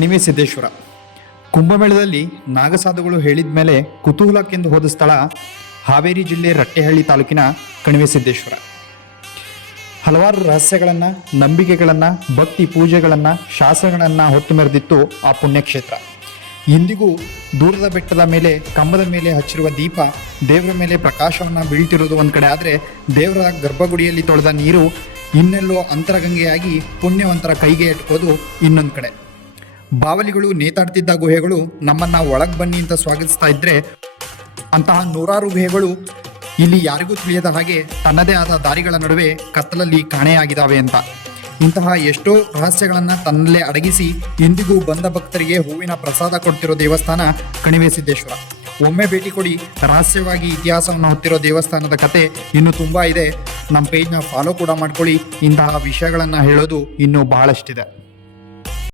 ಕಣಿವೆ ಸಿದ್ದೇಶ್ವರ. ಕುಂಭಮೇಳದಲ್ಲಿ ನಾಗಸಾಧುಗಳು ಹೇಳಿದ ಮೇಲೆ ಕುತೂಹಲಕ್ಕೆಂದು ಹೋದ ಸ್ಥಳ ಹಾವೇರಿ ಜಿಲ್ಲೆ ರಟ್ಟೆಹಳ್ಳಿ ತಾಲೂಕಿನ ಕಣಿವೆ ಸಿದ್ದೇಶ್ವರ. ಹಲವಾರು ರಹಸ್ಯಗಳನ್ನು, ನಂಬಿಕೆಗಳನ್ನು, ಭಕ್ತಿ ಪೂಜೆಗಳನ್ನು ಶಾಸ್ತ್ರಗಳನ್ನು ಹೊತ್ತು ಮೆರೆದಿತ್ತು ಆ ಪುಣ್ಯಕ್ಷೇತ್ರ. ಇಂದಿಗೂ ದೂರದ ಬೆಟ್ಟದ ಮೇಲೆ, ಕಂಬದ ಮೇಲೆ ಹಚ್ಚಿರುವ ದೀಪ ದೇವರ ಮೇಲೆ ಪ್ರಕಾಶವನ್ನು ಬೀಳ್ತಿರೋದು ಒಂದು ಕಡೆ ಆದರೆ ದೇವರ ಗರ್ಭಗುಡಿಯಲ್ಲಿ ತೊಳೆದ ನೀರು ಇನ್ನೆಲ್ಲೋ ಅಂತರಗಂಗೆಯಾಗಿ ಪುಣ್ಯವಂತರ ಕೈಗೆ ಎಟ್ಕೋದು ಇನ್ನೊಂದು ಕಡೆ. ಬಾವಲಿಗಳು ನೇತಾಡ್ತಿದ್ದ ಗುಹೆಗಳು ನಮ್ಮನ್ನ ಒಳಗೆ ಬನ್ನಿ ಅಂತ ಸ್ವಾಗತಿಸ್ತಾ ಇದ್ರೆ ಅಂತಹ ನೂರಾರು ಗುಹೆಗಳು ಇಲ್ಲಿ ಯಾರಿಗೂ ತಿಳಿಯದ ಹಾಗೆ ತನ್ನದೇ ಆದ ದಾರಿಗಳ ನಡುವೆ ಕತ್ತಲಲ್ಲಿ ಕಾಣೆಯಾಗಿದ್ದಾವೆ ಅಂತ. ಇಂತಹ ಎಷ್ಟೋ ರಹಸ್ಯಗಳನ್ನು ತನ್ನಲ್ಲೇ ಅಡಗಿಸಿ ಇಂದಿಗೂ ಬಂದ ಭಕ್ತರಿಗೆ ಹೂವಿನ ಪ್ರಸಾದ ಕೊಡ್ತಿರೋ ದೇವಸ್ಥಾನ ಕಣಿವೆ ಸಿದ್ದೇಶ್ವರ. ಒಮ್ಮೆ ಭೇಟಿ ಕೊಡಿ, ರಹಸ್ಯವಾಗಿ ಇತಿಹಾಸವನ್ನು ಹೊತ್ತಿರೋ ದೇವಸ್ಥಾನದ ಕತೆ ಇನ್ನೂ ತುಂಬ ಇದೆ. ನಮ್ಮ ಪೇಜ್ನ ಫಾಲೋ ಕೂಡ ಮಾಡ್ಕೊಳ್ಳಿ, ಇಂತಹ ವಿಷಯಗಳನ್ನು ಹೇಳೋದು ಇನ್ನೂ ಬಹಳಷ್ಟಿದೆ.